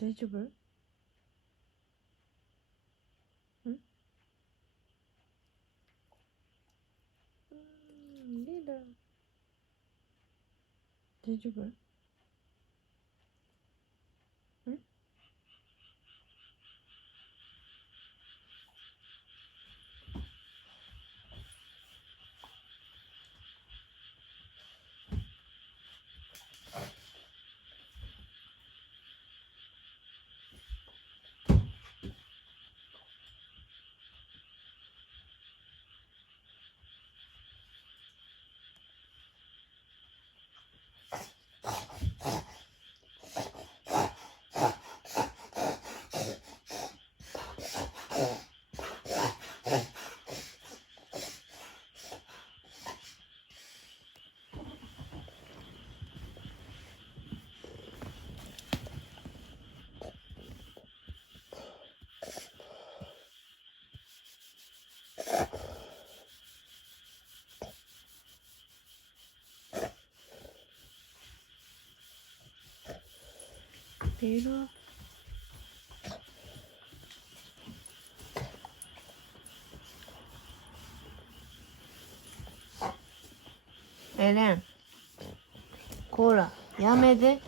大丈夫？ん？リーダー大丈夫？ん？ベラエレン、こら、やめて。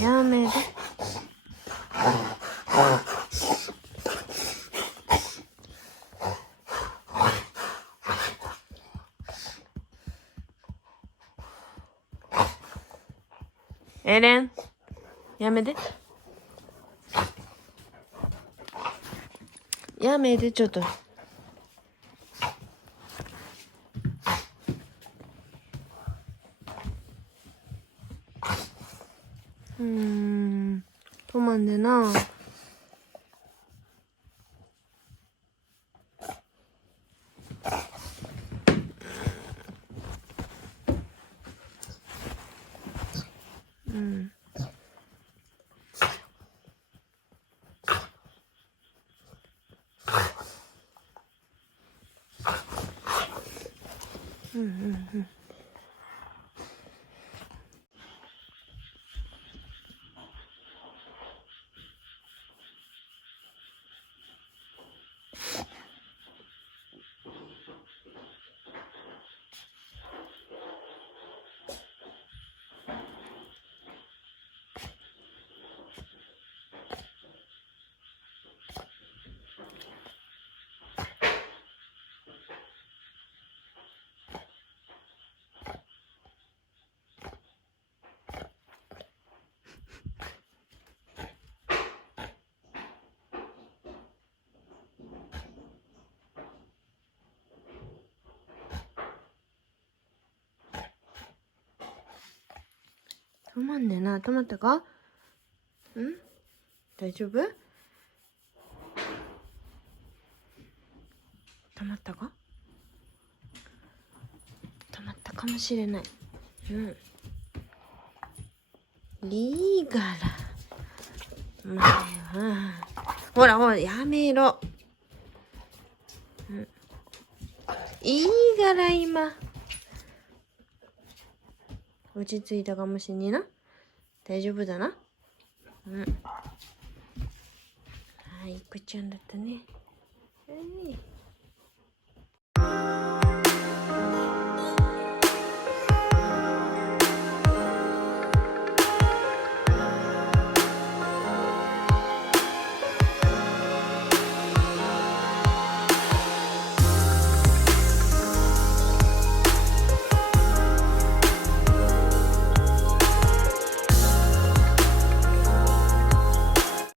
やめて。エレン、やめて。やめて、ちょっと。止まんでな。止まんねえな。止まったか？大丈夫？止まったか？止まったかもしれない。いいから。前は。ほらほら、やめろ。いいから今。落ち着いたかもしんねえな。大丈夫だな。はい、いくちゃんだったね。はい。